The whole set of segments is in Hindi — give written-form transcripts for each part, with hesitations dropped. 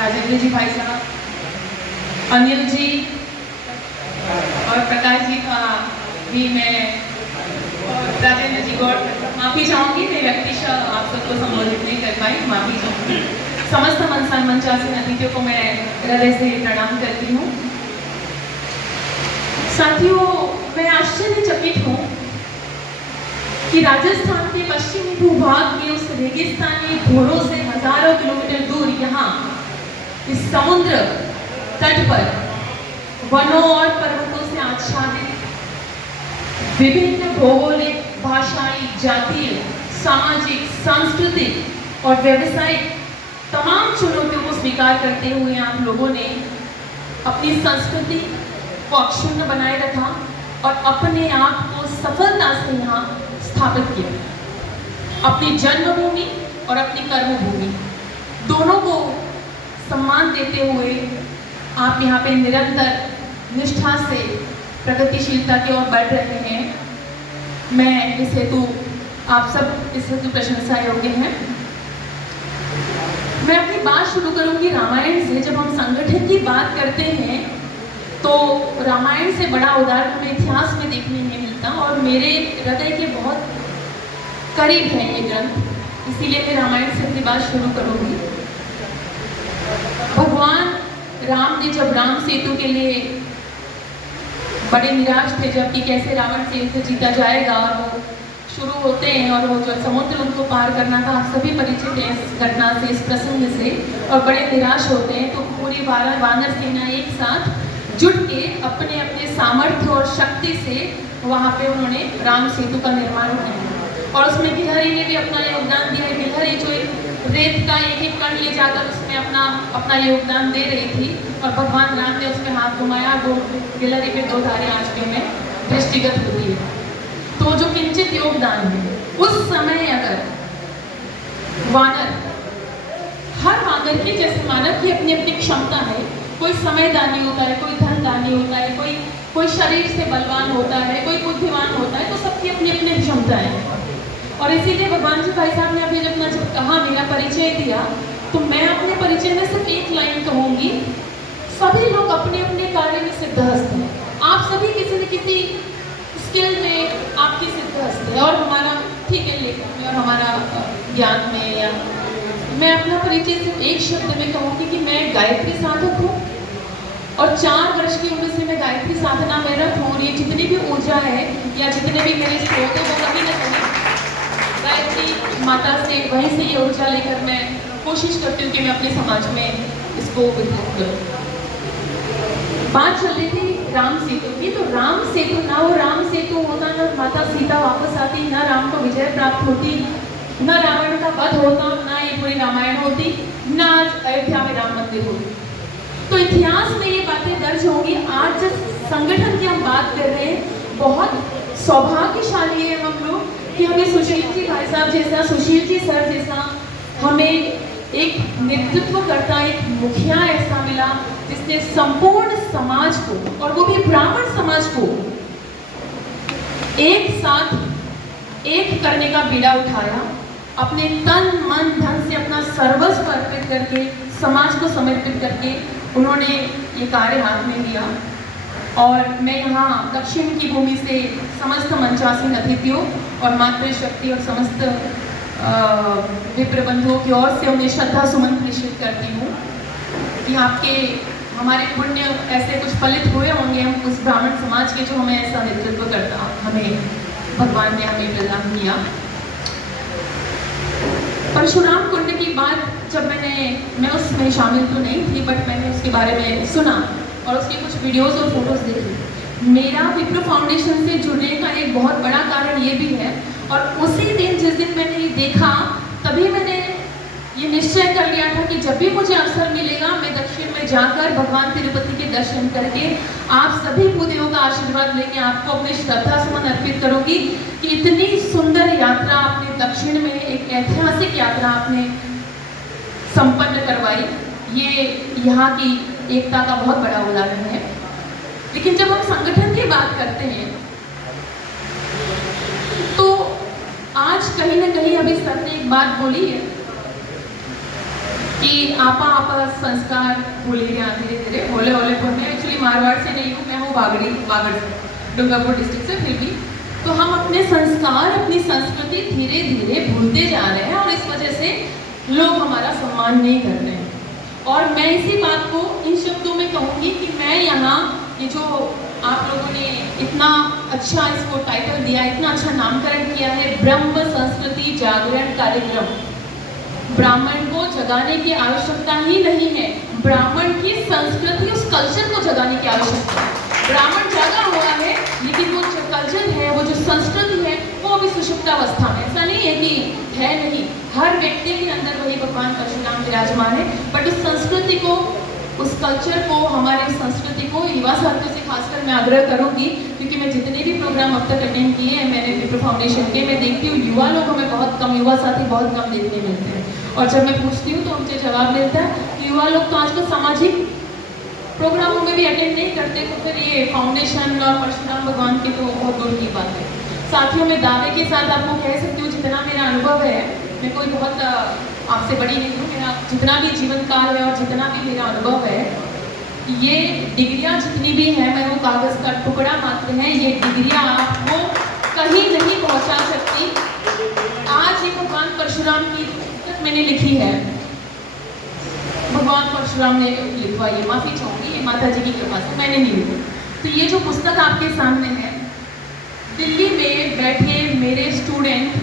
राजेंद्र जी भाई साहब, अनिल जी और प्रकाश जी का भी मैं और राजेंद्र जी गौर माफ़ी चाहूँगी, मैं व्यक्तिशः आप सबको संबोधित नहीं कर पाई, माफ़ी चाहूँगी। समस्त मनसान मंचासीन अतिथियों को मैं हृदय से प्रणाम करती हूँ। साथियों, मैं आश्चर्यचकित हूँ कि राजस्थान के पश्चिमी भूभाग में उस रेगिस्तानी घोड़ों से हजारों किलोमीटर दूर यहाँ इस समुद्र तट पर वनों और पर्वतों से आच्छादित विभिन्न भौगोलिक, भाषाई, जातीय, सामाजिक, सांस्कृतिक और व्यावसायिक तमाम चुनौतियों को स्वीकार करते हुए आप लोगों ने अपनी संस्कृति को अक्षुण्ण बनाए रखा और अपने आप को सफलता से यहाँ स्थापित किया। अपनी जन्मभूमि और अपनी कर्मभूमि दोनों को सम्मान देते हुए आप यहाँ पे निरंतर निष्ठा से प्रगतिशीलता की ओर बढ़ रहे हैं। मैं इस हेतु आप सब इस हेतु प्रशंसा योग्य हैं। मैं अपनी बात शुरू करूंगी रामायण से। जब हम संगठन की बात करते हैं तो रामायण से बड़ा उदाहरण हमें इतिहास में देखने नहीं मिलता और मेरे हृदय के बहुत करीब है ये ग्रंथ, इसीलिए मैं रामायण से अपनी बात शुरू करूंगी। भगवान राम ने जब राम सेतु के लिए बड़े निराश थे, जबकि कैसे रावण से युद्ध जीता जाएगा, और वो शुरू होते हैं और वो जो समुद्र उनको पार करना था, आप सभी परिचित हैं इस घटना से, इस प्रसंग से, और बड़े निराश होते हैं। तो पूरी वानर सेना एक साथ जुट के अपने अपने सामर्थ्य और शक्ति से वहाँ पे उन्होंने राम सेतु का निर्माण किया और उसमें गिलहरी ने भी अपना योगदान दिया है। गिलहरी जो एक रेत का एक एक कण ले जाकर उसमें अपना योगदान दे रही थी और भगवान राम ने उसमें हाथ घुमाया, वो गिलहरी पे 2 धारे आंच में दृष्टिगत होती है। तो जो किंचित योगदान है उस समय, अगर वानर, हर वानर की जैसे मानव की अपनी अपनी क्षमता है, कोई समय दानी होता है, कोई धन दानी होता है, कोई शरीर से बलवान होता है, कोई बुद्धिमान होता है, तो सबकी अपनी अपनी क्षमता है। और इसीलिए भगवान जी भाई साहब ने अभी जब कहा, मेरा परिचय दिया, तो मैं अपने परिचय में सिर्फ एक लाइन कहूँगी, सभी लोग अपने अपने कार्य में सिद्धहस्त हैं। आप सभी किसी न किसी स्किल में आपकी सिद्धहस्त है और हमारा ठीक है लेखन में और हमारा ज्ञान में। या मैं अपना परिचय सिर्फ एक शब्द में कहूँगी कि मैं गायत्री साधक हूँ और 4 वर्ष की उम्र से मैं गायत्री साधना में रत हूँ और ये जितनी भी ऊर्जा है या जितने भी मेरे स्रोत है वो कभी न कभी गायत्री माता से, वहीं से ये ऊर्जा लेकर मैं कोशिश करती हूँ कि मैं अपने समाज में इसको विकसित करूँ। बात चल रही थी राम सेतु की, तो राम सेतु ना वो राम सेतु होता, ना माता सीता वापस आती, ना राम को विजय प्राप्त होती, ना रावण का वध होता, ना ये पूरी रामायण होती, ना आज अयोध्या में राम मंदिर होती। तो इतिहास में ये बातें दर्ज होंगी। आज जिस संगठन की हम बात कर रहे हैं, बहुत सौभाग्यशाली है हम लोग कि हमें सुशील जी भाई साहब जैसा, सुशील जी सर जैसा हमें एक नेतृत्व करता, एक मुखिया ऐसा मिला जिसने संपूर्ण समाज को, और वो भी ब्राह्मण समाज को, एक साथ एक करने का बीड़ा उठाया, अपने तन मन धन से अपना सर्वस्व अर्पित करके, समाज को समर्पित करके उन्होंने ये कार्य हाथ में लिया। और मैं यहाँ दक्षिण की भूमि से समस्त मंचासीन अतिथियों और मातृशक्ति और समस्त विप्र बंधुओं की ओर से उन्हें श्रद्धा सुमन प्रेषित करती हूँ कि आपके हमारे पुण्य ऐसे कुछ फलित हुए होंगे, हम उस ब्राह्मण समाज के जो हमें ऐसा नेतृत्व करता, हमें भगवान ने हमें प्रदान किया। परशुराम कुंड की बात जब मैं उसमें शामिल तो नहीं थी, बट मैंने उसके बारे में सुना और उसके कुछ वीडियोस और फोटोज देखी। मेरा विप्रो फाउंडेशन से जुड़ने का एक बहुत बड़ा कारण ये भी है, और उसी दिन जिस दिन मैंने ये देखा, तभी मैंने ये निश्चय कर लिया था कि जब भी मुझे अवसर मिलेगा, मैं दक्षिण में जाकर भगवान तिरुपति के दर्शन करके आप सभी भूदेवों का आशीर्वाद लेके आपको अपने श्रद्धा सुमन अर्पित करूंगी कि इतनी सुंदर यात्रा आपने दक्षिण में, एक ऐतिहासिक यात्रा आपने संपन्न करवाई। ये यहाँ की एकता का बहुत बड़ा उदाहरण है। लेकिन जब हम संगठन की बात करते हैं तो आज कहीं ना कहीं अभी सर ने एक बात बोली है कि आपा आपा संस्कार भूले गया धीरे धीरे होले होले बोलने। एक्चुअली मारवाड़ से नहीं हूँ, मैं हूँ बागड़ से, डूंगरपुर डिस्ट्रिक्ट से। फिर भी तो हम अपने संस्कार, अपनी संस्कृति धीरे धीरे भूलते जा रहे हैं और इस वजह से लोग हमारा सम्मान नहीं कर रहे हैं। और मैं इसी बात को इन शब्दों में कहूँगी कि मैं यहाँ ये जो आप लोगों ने इतना अच्छा इसको टाइटल दिया, इतना अच्छा नामकरण किया है, ब्रह्म संस्कृति जागरण कार्यक्रम। ब्राह्मण को जगाने की आवश्यकता ही नहीं है, ब्राह्मण की संस्कृति, उस कल्चर को जगाने की आवश्यकता है। ब्राह्मण जागा हुआ है, लेकिन वो जो कल्चर है, वो जो संस्कृति है, वो अभी सुषुप्तावस्था में। ऐसा नहीं है कि है नहीं, हर व्यक्ति के अंदर वही भगवान परशुराम विराजमान है। बट उस संस्कृति को, उस कल्चर को, हमारी संस्कृति को युवा साथियों से खासकर मैं आग्रह करूंगी, क्योंकि मैं जितने भी प्रोग्राम अब तक अटेंड किए हैं मैंने विप्रो फाउंडेशन के, मैं देखती हूँ युवा लोग हमें बहुत कम, युवा साथी बहुत कम देखने मिलते हैं। और जब मैं पूछती हूँ तो मुझे जवाब मिलता है कि युवा लोग तो आजकल सामाजिक प्रोग्रामों में भी अटेंड नहीं करते, तो फिर ये फाउंडेशन और परशुराम भगवान की तो बहुत दूर की बात है। साथियों, मैं दावे के साथ आपको कह सकती हूँ, जितना मेरा अनुभव है, मैं कोई बहुत आपसे बड़ी नहीं हूँ, मेरा जितना भी जीवन काल है और जितना भी मेरा अनुभव है, ये डिग्रियाँ जितनी भी हैं, मैं वो कागज़ का टुकड़ा मात्र है। ये डिग्रियाँ आपको कहीं नहीं पहुँचा सकती। आज ये भगवान परशुराम की पुस्तक मैंने लिखी है, भगवान परशुराम ने लिखवाई है, माफ़ी चाहूँगी, ये माता जी की कृपा से, मैंने नहीं लिखी। तो ये जो पुस्तक आपके सामने है, दिल्ली में बैठे मेरे student,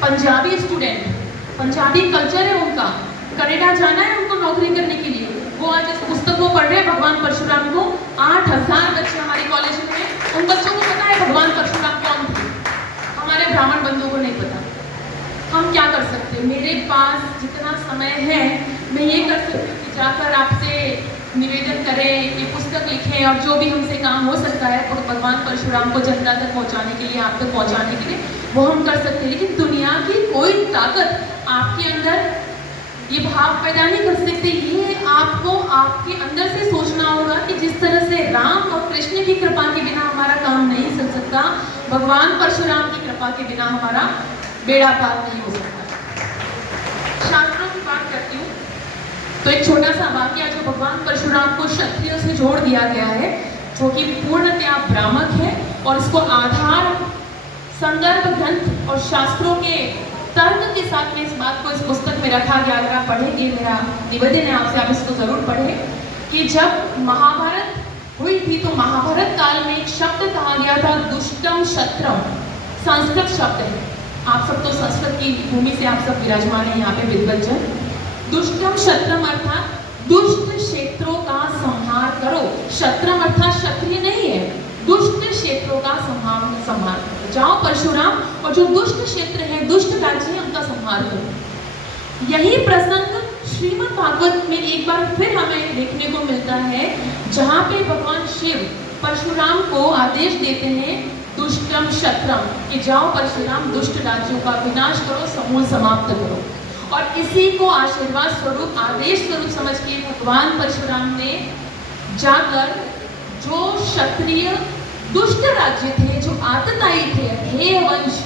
Punjabi student, Punjabi culture है उनका, कनाडा जाना है उनको नौकरी करने के लिए, वो आज इस पुस्तक को पढ़ रहे हैं, भगवान परशुराम को। 8000 बच्चे हमारे कॉलेज में हैं, उन बच्चों को पता है भगवान परशुराम कौन थे, हमारे ब्राह्मण बंधुओं को नहीं पता। हम क्या कर सकते हैं? मेरे पास जितना समय है मैं ये कर सकती हूँ कि जाकर आपसे निवेदन करें, ये पुस्तक लिखें, और जो भी हमसे काम हो सकता है तो भगवान परशुराम को जनता तक पहुँचाने के लिए, आप तक पहुँचाने के लिए वो हम कर सकते हैं। लेकिन दुनिया की कोई ताकत आपके अंदर ये भाव पैदा नहीं कर सकती। ये आपको आपके अंदर से सोचना होगा कि जिस तरह से राम और कृष्ण की कृपा के बिना हमारा काम नहीं चल सकता, भगवान परशुराम की कृपा के बिना हमारा बेड़ा पार नहीं हो सकता। शास्त्रों की बात करती हूँ तो एक छोटा सा वाक्य जो भगवान परशुराम को क्षत्रियों से जोड़ दिया गया है, जो कि पूर्णतया भ्रामक है, और इसको आधार संदर्भ ग्रंथ और शास्त्रों के तर्क के साथ में इस बात को इस पुस्तक में रखा गया। अगर आप पढ़ेंगे, मेरा निवेदन है आपसे, आप इसको जरूर पढ़ें, कि जब महाभारत हुई थी तो महाभारत काल में एक शब्द कहा गया था, दुष्टम शत्रम, संस्कृत शब्द है। आप सब तो संस्कृत की भूमि से आप सब विराजमान है यहाँ पे विद्वज्जन। दुष्टम शत्रम अर्थात दुष्ट क्षेत्रों का संहार करो। शत्रम अर्थात क्षत्रिय नहीं है, दुष्ट क्षेत्रों का संहार करो। जाओ परशुराम, और जो दुष्ट क्षेत्र है, दुष्ट राज्य है, उनका संहार करो। यही प्रसंग श्रीमद् भागवत में एक बार फिर हमें देखने को मिलता है, जहाँ पे भगवान शिव परशुराम को आदेश देते हैं, दुष्टम शत्रम, कि जाओ परशुराम, दुष्ट राज्यों का विनाश करो, समूल समाप्त करो। और इसी को आशीर्वाद स्वरूप, आदेश स्वरूप समझ के भगवान परशुराम ने जाकर जो क्षत्रिय दुष्ट राज्य थे, जो आतताई थे, हेय वंश,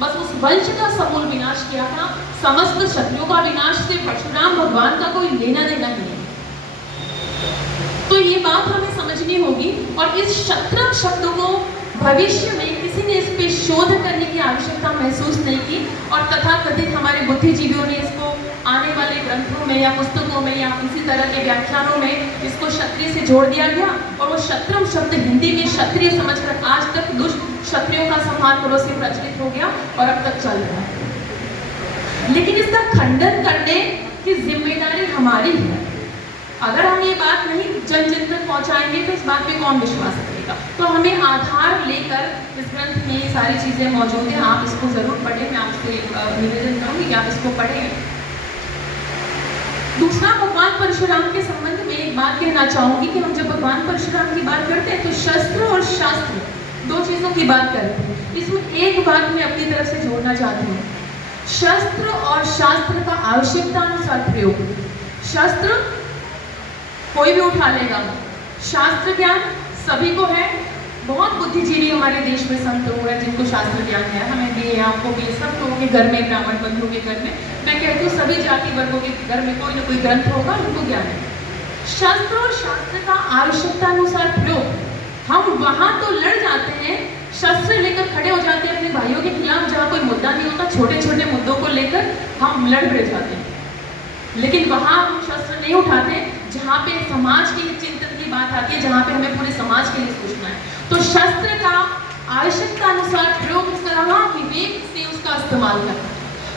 बस उस वंश का समूल विनाश किया था। समस्त क्षत्रियों का विनाश से परशुराम भगवान का कोई लेना देना नहीं है। तो ये बात हमें समझनी होगी। और इस शत्रम शब्द को भविष्य में किसी ने इस पे शोध करने की आवश्यकता महसूस नहीं की, और तथाकथित हमारे बुद्धिजीवियों ने इसको आने वाले ग्रंथों में या पुस्तकों में या किसी तरह के व्याख्यानों में इसको क्षत्रिय से जोड़ दिया गया, और वो शत्रम शब्द हिंदी में क्षत्रिय समझकर आज तक दुष्ट क्षत्रियों का संहार करो से प्रचलित हो गया और अब तक चल रहा है। लेकिन इसका खंडन करने की जिम्मेदारी हमारी है। अगर हम ये बात नहीं जन जन तक पहुँचाएंगे तो इस बात पे कौन विश्वास करेगा? तो हमें आधार लेकर इस ग्रंथ में ये सारी चीज़ें मौजूद हैं, आप इसको ज़रूर पढ़ें। मैं आपसे निवेदन करूँगी कि आप इसको पढ़ें। दूसरा, भगवान परशुराम के संबंध में एक बात कहना चाहूँगी कि हम जब भगवान परशुराम की बात करते हैं तो शस्त्र और शास्त्र दो चीज़ों की बात करते हैं। इसमें एक बात मैं अपनी तरफ से जोड़ना चाहती हूँ, शस्त्र और शास्त्र का आवश्यकता अनुसार प्रयोग। शस्त्र कोई भी उठा लेगा, शास्त्र ज्ञान सभी को है, बहुत बुद्धिजीवी हमारे देश में संत लोग हैं जिनको शास्त्र ज्ञान है, हमें भी है, आपको भी, सब लोगों के घर में, ब्राह्मण बंधुओं के घर में, मैं कहती हूँ सभी जाति वर्गों के घर में कोई ना कोई ग्रंथ होगा, उनको ज्ञान है। शास्त्र और शास्त्र का आवश्यकता अनुसार प्रयोग, हम वहां तो लड़ जाते हैं, शस्त्र लेकर खड़े हो जाते हैं अपने भाइयों के खिलाफ, जहाँ कोई मुद्दा नहीं होता, छोटे छोटे मुद्दों को लेकर हम लड़ भिड़ जाते हैं। लेकिन वहां हम शस्त्र नहीं उठाते जहाँ पे समाज के चिंतन की बात आती है, जहाँ पे हमें पूरे समाज के लिए सोचना है। तो शस्त्र का आवश्यकता अनुसार प्रयोग करना, विवेक से उसका इस्तेमाल करना।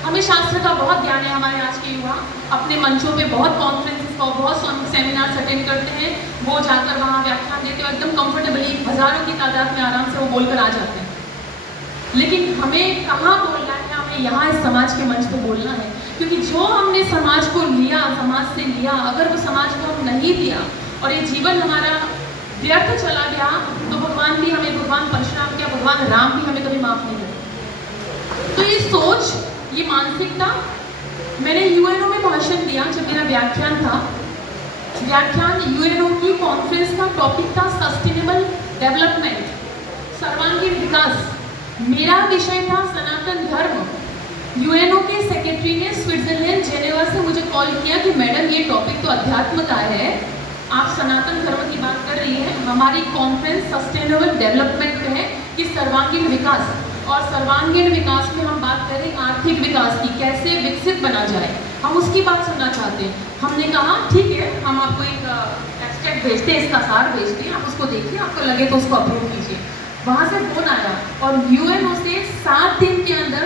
हमें शास्त्र का बहुत ज्ञान है। हमारे आज के युवा अपने मंचों पे बहुत कॉन्फ्रेंसेस और बहुत सेमिनार्स अटेंड करते हैं, वो जाकर वहाँ व्याख्यान देते हैं, एकदम कंफर्टेबली हजारों की तादाद में आराम से वो बोलकर आ जाते हैं। लेकिन हमें कहाँ बोलना है, हमें यहाँ इस समाज के मंच पे बोलना है, क्योंकि जो हमने समाज को लिया, समाज से लिया, अगर वो समाज को हम नहीं दिया और ये जीवन हमारा व्यर्थ चला गया, तो भगवान भी हमें, भगवान परशुराम क्या, भगवान राम भी हमें कभी माफ नहीं करेंगे। तो ये सोच, ये मानसिकता, मैंने यूएनओ में भाषण दिया जब मेरा व्याख्यान था। व्याख्यान यूएनओ की कॉन्फ्रेंस का टॉपिक था सस्टेनेबल डेवलपमेंट, सर्वांगीण विकास। मेरा विषय था सनातन धर्म। यूएनओ के सेक्रेटरी ने स्विट्जरलैंड जेनेवा से मुझे कॉल किया कि मैडम ये टॉपिक तो अध्यात्म का है, आप सनातन धर्म की बात कर रही हैं, हमारी कॉन्फ्रेंस सस्टेनेबल डेवलपमेंट पे है कि सर्वांगीण विकास, और सर्वांगीण विकास में हम बात करें आर्थिक विकास की, कैसे विकसित बना जाए, हम उसकी बात सुनना चाहते हैं। हमने कहा ठीक है, हम आपको एक एक्सट्रैक्ट भेजते हैं, इसका सार भेजते हैं, आप उसको देखिए, आपको लगे तो उसको अप्रूव कीजिए। वहाँ से फोन आया और यूएनओ से 7 दिन के अंदर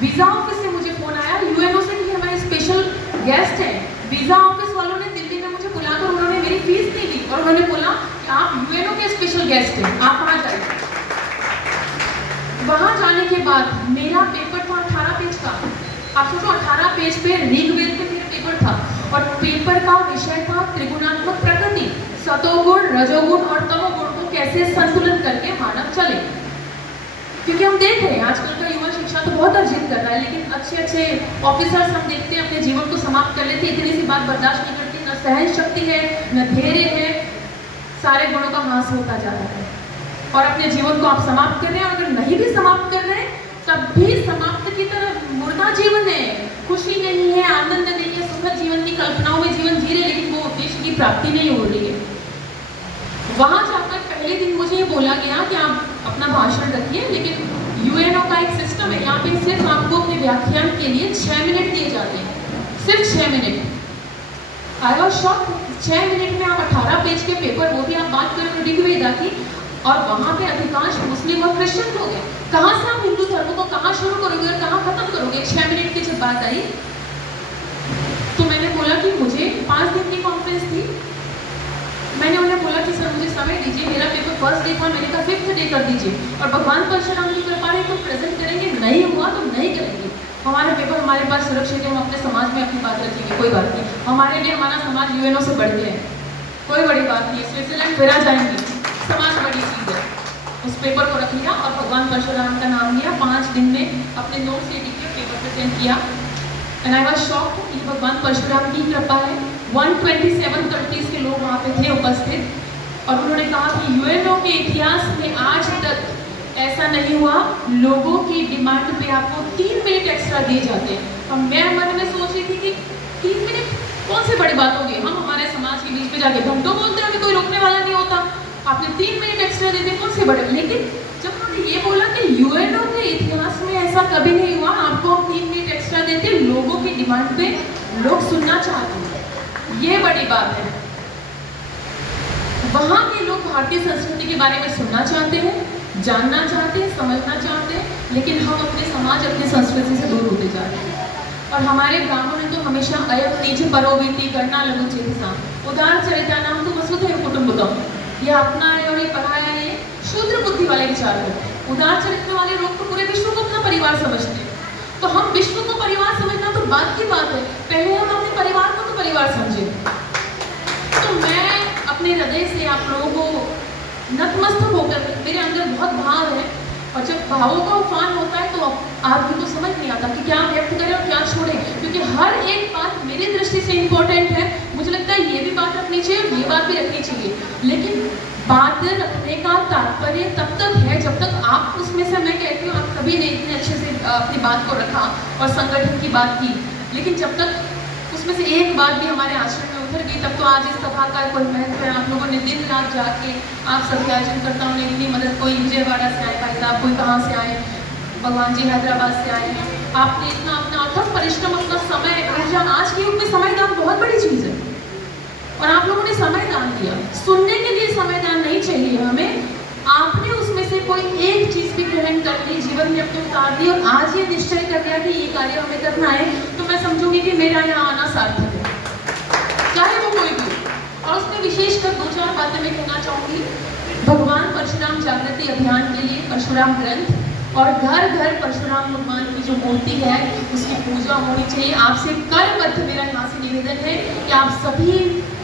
वीज़ा ऑफिस से मुझे फोन आया यूएनओ से कि हमारे स्पेशल गेस्ट हैं। वीज़ा ऑफिस वालों ने दिल्ली में मुझे बुलाकर उन्होंने मेरी फीस नहीं ली और उन्होंने बोला कि आप यूएनओ के स्पेशल गेस्ट हैं, आप वहाँ जाइए। वहाँ जाने के बाद मेरा पेपर था 18 पेज का। आप सोचो 18 पेज पे ऋग्वेद पे मेरा पेपर था और पेपर का विषय था त्रिगुणात्मक प्रकृति, सतोगुण, रजोगुण और तमोगुण को कैसे संतुलित करके मानव चले। क्योंकि हम देख रहे हैं आजकल का युवा शिक्षा तो बहुत अर्जित कर रहा है, लेकिन अच्छे अच्छे ऑफिसर्स हम देखते हैं अपने जीवन को समाप्त कर लेते हैं, इतनी सी बात बर्दाश्त नहीं करती, न सहन शक्ति है, न धैर्य है, सारे गुणों का ह्रास होता जा रहा है और अपने जीवन को आप समाप्त कर रहे हैं। अगर नहीं भी समाप्त कर रहे हैं तब भी समाप्त की तरफ मुर्दा जीवन है, खुशी नहीं है, आनंद नहीं है, सुखद जीवन की कल्पनाओं में जीवन जी रहे, लेकिन वो उद्देश्य की प्राप्ति नहीं हो रही है। वहां जाकर पहले दिन मुझे ये बोला गया कि आप अपना भाषण रखिए, लेकिन यूएनओ का एक सिस्टम है, यहाँ पे सिर्फ आपको अपने व्याख्यान के लिए 6 मिनट दिए जाते हैं, सिर्फ 6 minute. I was shocked, 6 minute में आप 18 पेज के पेपर, वो भी आप बात करें ऋग्वेदा की, और वहाँ पे अधिकांश मुस्लिम और क्रिश्चियन लोग हैं। कहाँ से आप हिंदू धर्म को कहाँ शुरू करोगे और कहाँ खत्म करोगे? 6 मिनट की जब बात आई तो मैंने बोला कि मुझे 5 दिन की कॉन्फ्रेंस थी। मैंने उन्हें बोला कि सर मुझे समय दीजिए, मेरा पेपर फर्स्ट डे था, मैंने कहा 5th डे कर दीजिए, और भगवान परशुराम की कृपा है तो प्रेजेंट करेंगे, नहीं हुआ तो नहीं करेंगे। हमारे पेपर हमारे पास सुरक्षित है, हम अपने समाज में अपनी बात रखेंगे, कोई बात नहीं, हमारे लिए हमारा समाज यूएनओ से बढ़ गया है, कोई बड़ी बात नहीं, स्विट्जरलैंड फिर आ जाएंगे, समाज बड़ी चीज़ है। उस पेपर को रख लिया और भगवान परशुराम का नाम लिया, 5 दिन में अपने नोट्स लिख के पेपर प्रेजेंट किया। एंड आई वाज शॉक्ड कि भगवान परशुराम की कृपा है। 127 कंट्रीज के लोग वहाँ पे थे उपस्थित, और उन्होंने कहा कि यूएनओ के इतिहास में आज तक ऐसा नहीं हुआ, लोगों की डिमांड पे आपको 3 मिनट एक्स्ट्रा दिए जाते हैं। और मैं मन में सोच रही थी कि 3 मिनट कौन सी बड़ी बात होगी, हम हमारे समाज के बीच में जाके घंटों बोलते हैं, हमें कोई रोकने वाला नहीं होता, आपने 3 मिनट एक्स्ट्रा दे दिए, कौन से बड़े। लेकिन जब उन्होंने ये बोला कि यूएनओ के इतिहास में ऐसा कभी नहीं हुआ, आपको 3 मिनट एक्स्ट्रा देते, लोगों की डिमांड पे लोग सुनना चाहते हैं, ये बड़ी बात है। वहाँ के लोग भारतीय संस्कृति के बारे में सुनना चाहते हैं, जानना चाहते हैं, समझना चाहते हैं, लेकिन हम अपने समाज, अपनी संस्कृति से दूर होते जा रहे हैं। और हमारे ब्राह्मण ने तो हमेशा अयम नीच परोवीति करना लगू चेतसा उदार चरिता नाम तो वसुधैव कुटुंबकम, ये अपना है और ये पढ़ाया है, शूद्र बुद्धि वाले विचार करते हैं। उदार चरित्र वाले लोग तो पूरे विश्व को अपना परिवार समझते हैं, तो हम विश्व को परिवार समझना तो बात की बात है, पहले हम अपने परिवार को तो परिवार समझे। तो मैं अपने हृदय से आप लोगों को नतमस्तक होकर, मेरे अंदर बहुत भाव है, और जब भावों का उफान होता है तो आदमी को समझ नहीं आता कि क्या व्यक्त करें और क्या छोड़ें, क्योंकि हर एक बात मेरी दृष्टि से इम्पोर्टेंट है। मुझे लगता है ये भी बात रखनी चाहिए और ये बात भी रखनी चाहिए, लेकिन बात रखने का तात्पर्य तब तक है जब तक आप उसमें से, मैं कहती हूँ आप सभी ने इतने अच्छे से अपनी बात को रखा और संगठन की बात की, लेकिन जब तक उसमें से एक बात भी हमारे आश्रम में उतर गई तब तो आज इस सभा का कोई महत्व है। आप लोगों ने दिन रात जाके, आप सबके आयोजनकर्ताओं ने इतनी मदद, कोई विजयवाड़ा से आए भाई साहब, कोई कहाँ से आए, भगवान जी हैदराबाद से आए, आपने इतना अपना अथक परिश्रम, अपना समय, ऊर्जा, आज के युग में समय दान बहुत बड़ी चीज़ है और आप लोगों ने समय दान दिया। सुनने के लिए समय दान नहीं चाहिए हमें, आपने उसमें से कोई एक चीज भी ग्रहण कर ली, जीवन में अपने उतार दी और आज ये निश्चय कर लिया कि ये कार्य हमें करना है, तो मैं समझूंगी कि मेरा यहाँ आना सार्थक है, चाहे वो कोई भी। और उसमें विशेषकर 2-4 बातें मैं कहना चाहूंगी। भगवान परशुराम जागृति अभियान के लिए परशुराम ग्रंथ और घर घर परशुराम भगवान की जो मूर्ति है उसकी पूजा होनी चाहिए। आपसे करबद्ध मेरा यहाँ से निवेदन है कि आप सभी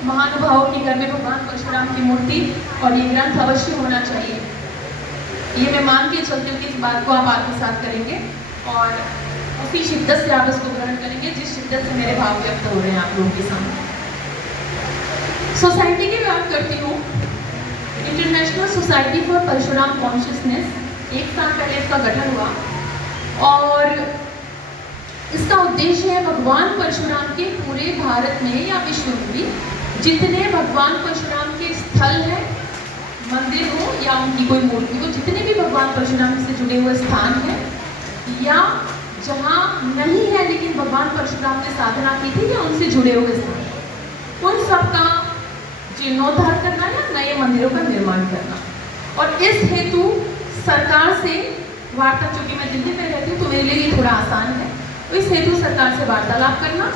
महानुभावों के घर में भगवान परशुराम की मूर्ति और ये ग्रंथ अवश्य होना चाहिए। ये मैं मान के चलती हूँ कि इस बात को आप आत्मसात करेंगे और उसी शिद्दत से आप इसको ग्रहण करेंगे जिस शिद्दत से मेरे भाव व्यक्त हो रहे हैं आप लोगों के सामने। सोसाइटी की बात करती हूँ। International society for Parshuram consciousness, 1 साल पहले इसका गठन हुआ और इसका उद्देश्य है भगवान परशुराम के पूरे भारत में या विश्व में भी जितने भगवान परशुराम के स्थल हैं, मंदिर हो या उनकी कोई मूर्ति हो, जितने भी भगवान परशुराम से जुड़े हुए स्थान हैं या जहाँ नहीं है लेकिन भगवान परशुराम ने साधना की थी या उनसे जुड़े हुए स्थान, उन सब का जीर्णोद्धार करना या नए मंदिरों का निर्माण करना। और इस हेतु सरकार से वार्ता, चूंकि मैं दिल्ली में रहती हूँ तो मेरे लिए ये थोड़ा आसान है, तो इस हेतु सरकार से वार्तालाप करना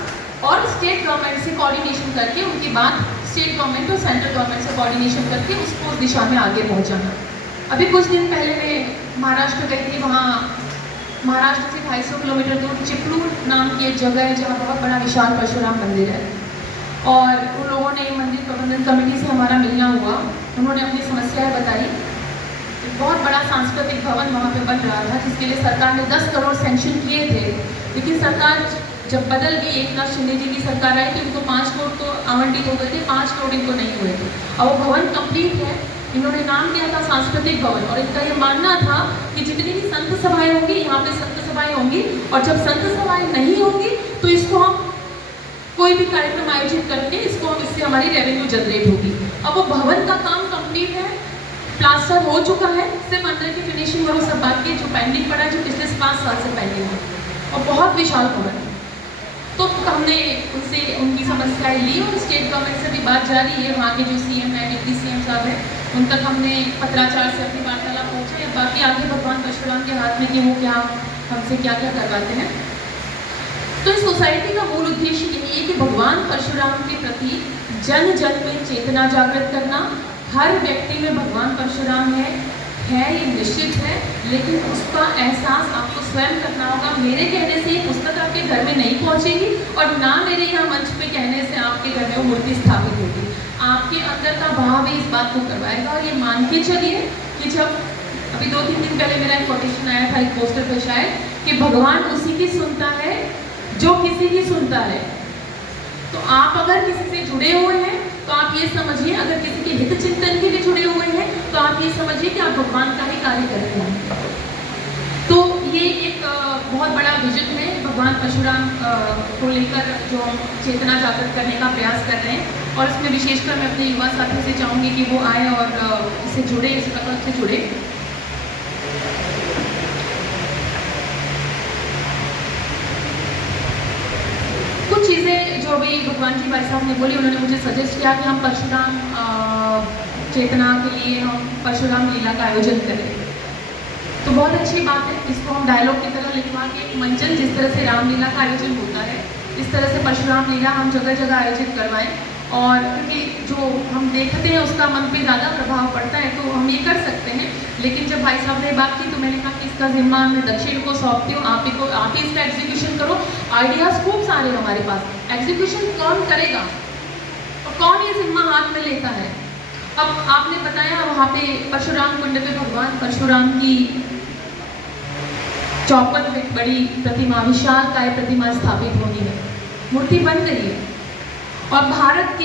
और स्टेट गवर्नमेंट से कोऑर्डिनेशन करके उनकी बात स्टेट गवर्नमेंट और सेंट्रल गवर्नमेंट से कोऑर्डिनेशन करके उसको उस दिशा में आगे पहुंचाना। अभी कुछ दिन पहले मैं महाराष्ट्र गई थी, वहाँ महाराष्ट्र से 250 किलोमीटर दूर चिपलूर नाम की एक जगह है जहाँ बहुत बड़ा विशाल परशुराम मंदिर है और उन लोगों ने मंदिर प्रबंधन कमेटी से हमारा मिलना हुआ, उन्होंने अपनी समस्याएं बताई। बहुत बड़ा सांस्कृतिक भवन वहाँ पे बन रहा था जिसके लिए सरकार ने 10 करोड़ सेंक्शन किए थे, लेकिन सरकार जब बदल गई, एकनाथ शिंदे जी की सरकार आई तो इनको 5 करोड़ तो आवंटित हो गए थे, 5 करोड़ इनको नहीं हुए थे। और वो भवन कंप्लीट है, इन्होंने नाम दिया था सांस्कृतिक भवन और इनका ये मानना था कि जितनी भी संत सभाएं होंगी यहाँ पे संत सभाएं होंगी और जब संत सभाएं नहीं होंगी तो इसको हम कोई भी कार्यक्रम आयोजित करके इसको हम इससे हमारी रेवेन्यू जनरेट होगी। अब वो भवन का काम कंप्लीट है, प्लास्टर हो चुका है, सिर्फ अंदर की फिनिशिंग और वो सब बाकी जो पेंडिंग पड़ा है, जो पिछले 5 साल से पेंडिंग है और बहुत विशाल भवन है। तो हमने उनसे उनकी समस्याएं ली और स्टेट गवर्नमेंट से भी बात जारी है, वहाँ के जो सीएम है, डिप्टी सीएम साहब है, उन तक हमने पत्राचार से अपनी वार्तालाप पहुँचे। या बाकी आगे भगवान परशुराम के हाथ में कि वो क्या हमसे क्या क्या करवाते हैं। तो इस सोसाइटी का मूल उद्देश्य यही है कि भगवान परशुराम के प्रति जन जन में चेतना जागृत करना। हर व्यक्ति में भगवान परशुराम है ये निश्चित है, लेकिन उसका एहसास आपको स्वयं करना होगा। मेरे कहने से ये पुस्तक आपके घर में नहीं पहुंचेगी और ना मेरे यहाँ मंच पे कहने से आपके घर में वो मूर्ति स्थापित होगी। आपके अंदर का भाव ही इस बात को करवाएगा। और ये मान के चलिए कि जब अभी 2-3 दिन पहले मेरा एक कोटेशन आया था एक पोस्टर पे शायद, कि भगवान उसी की सुनता है जो किसी की सुनता है। तो आप अगर किसी से जुड़े हुए हैं तो आप ये समझिए, अगर किसी के हित चिंतन के लिए जुड़े हुए हैं तो आप ये समझिए कि आप भगवान का ही कार्य कर रहे हैं। तो ये एक बहुत बड़ा विजन है भगवान परशुराम को लेकर जो हम चेतना जागृत करने का प्रयास कर रहे हैं। और इसमें विशेषकर मैं अपने युवा साथियों से चाहूँगी कि वो आए और इससे जुड़े, इस प्रकार से जुड़े। कुछ चीज़ें जो अभी भगवान जी भाई साहब ने बोली, उन्होंने मुझे सजेस्ट किया कि हम परशुराम चेतना के लिए हम परशुराम लीला का आयोजन करें। तो बहुत अच्छी बात है, इसको हम डायलॉग की तरह लिखवा के एक मंचन, जिस तरह से रामलीला का आयोजन होता है इस तरह से परशुराम लीला हम जगह जगह आयोजित करवाएं। और क्योंकि जो हम देखते हैं उसका मन पे ज़्यादा प्रभाव पड़ता है तो हम ये कर सकते हैं। लेकिन जब भाई साहब ने बात की तो मैंने कहा कि इसका जिम्मा मैं दक्षिण को सौंपती हूँ, आप ही इसका एग्जीक्यूशन करो। आइडियाज़ खूब सारे हमारे पास, एग्जीक्यूशन कौन करेगा और कौन ये जिम्मा हाथ में लेता है। अब आपने बताया वहाँ पे परशुराम कुंड पे भगवान परशुराम की 54 फीट बड़ी प्रतिमा, विशाल काय प्रतिमा स्थापित होनी है, मूर्ति बन गई है। और भारत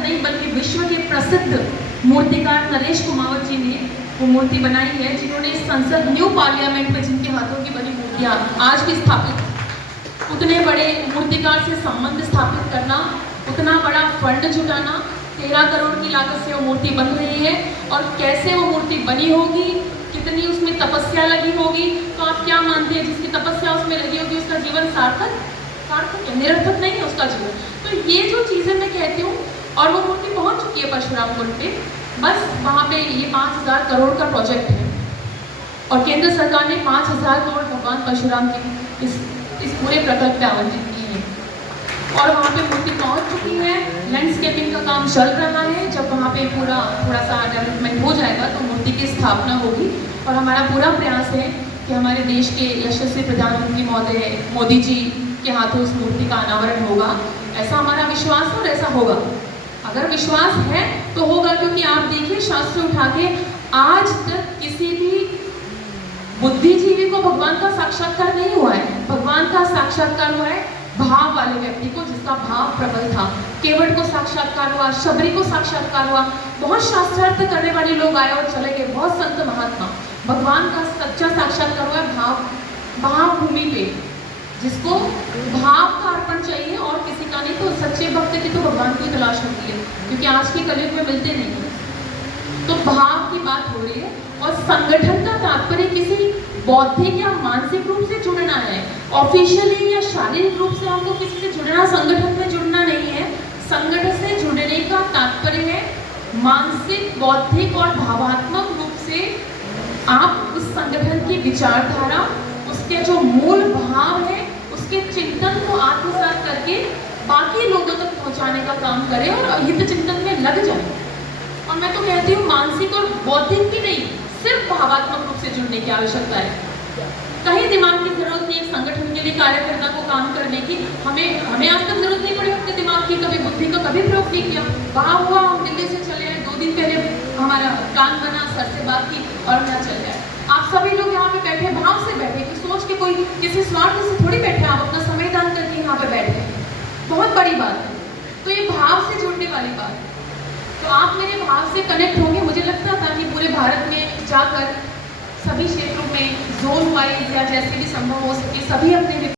नहीं बल्कि विश्व के प्रसिद्ध मूर्तिकार नरेश कुमावत जी ने वो मूर्ति बनाई है, जिन्होंने संसद न्यू पार्लियामेंट में जिनके हाथों की बनी मूर्तियाँ आज भी स्थापित, उतने बड़े मूर्तिकार से संबंध स्थापित करना, उतना बड़ा फंड जुटाना, 13 करोड़ की लागत से वो मूर्ति बन रही है। और कैसे वो मूर्ति बनी होगी, कितनी उसमें तपस्या लगी होगी, तो आप क्या मानते हैं जिसकी तपस्या उसमें लगी होगी उसका जीवन सार्थक है, निरर्थक नहीं है उसका जीवन। तो ये जो चीज़ें मैं कहती हूँ, और वो मूर्ति पहुँच चुकी है परशुराम कुंड पे, बस वहाँ पे ये 5000 करोड़ का प्रोजेक्ट है और केंद्र सरकार ने 5000 करोड़ भगवान परशुराम की इस पूरे प्रकल्प पे आवंटित किए हैं और वहाँ पे मूर्ति पहुँच चुकी है। लैंडस्केपिंग का काम चल रहा है, जब वहाँ पे थोड़ा सा डेवलपमेंट हो जाएगा तो मूर्ति की स्थापना होगी। और हमारा पूरा प्रयास है कि हमारे देश के यशस्वी प्रधानमंत्री महोदय मोदी जी के हाथों उस मूर्ति का अनावरण होगा, ऐसा हमारा विश्वास है और ऐसा होगा। अगर विश्वास है तो होगा, क्योंकि आप देखिए शास्त्र उठा के आज तक किसी भी बुद्धिजीवी को भगवान का साक्षात्कार नहीं हुआ है। भगवान का साक्षात्कार हुआ है भाव वाले व्यक्ति को, जिसका भाव प्रबल था। केवट को साक्षात्कार हुआ, शबरी को साक्षात्कार हुआ, बहुत शास्त्रार्थ करने वाले लोग आए और चले गए, बहुत संत महात्मा। भगवान का सच्चा साक्षात्कार हुआ भाव भूमि पे, जिसको भाव का अर्पण चाहिए और किसी का नहीं। तो सच्चे भक्त की तो भगवान की तलाश होती है, क्योंकि आज के कलयुग में मिलते नहीं है। तो भाव की बात हो रही है। और संगठन का तात्पर्य किसी बौद्धिक या मानसिक रूप से जुड़ना है, ऑफिशियली या शारीरिक रूप से हमको किसी से जुड़ना, संगठन में जुड़ना नहीं है। संगठन से जुड़ने का तात्पर्य है मानसिक, बौद्धिक और भावात्मक रूप से आप उस संगठन की विचारधारा, उसके जो मूल भाव है, उसके चिंतन को आत्मसात करके बाकी लोगों तक पहुंचाने का काम करें और हित चिंतन में लग जाए। और मैं तो कहती हूँ मानसिक और बौद्धिक भी नहीं, सिर्फ भावात्मक रूप से जुड़ने की आवश्यकता है। कहीं दिमाग की जरूरत नहीं है संगठन के लिए कार्य करना को काम करने की। हमें आज तक जरूरत नहीं पड़ी अपने दिमाग की, कभी बुद्धि का कभी प्रयोग नहीं किया। भाव हुआ, हम दिल्ली से चले आए, 2 दिन पहले हमारा प्लान बना, सर से बात की और हम यहाँ चल गए। आप सभी लोग यहाँ पे बैठे, भाव से बैठे, कि सोच के कोई किसी स्वार्थ से थोड़ी बैठे, आप अपना समय दान करके यहाँ पे बैठे, बहुत बड़ी बात है। तो ये भाव से जुड़ने वाली बात है। तो आप मेरे भाव से कनेक्ट होंगे। मुझे लगता था कि पूरे भारत में जाकर सभी क्षेत्रों में जोन वाइज या जैसे भी संभव हो सके सभी अपने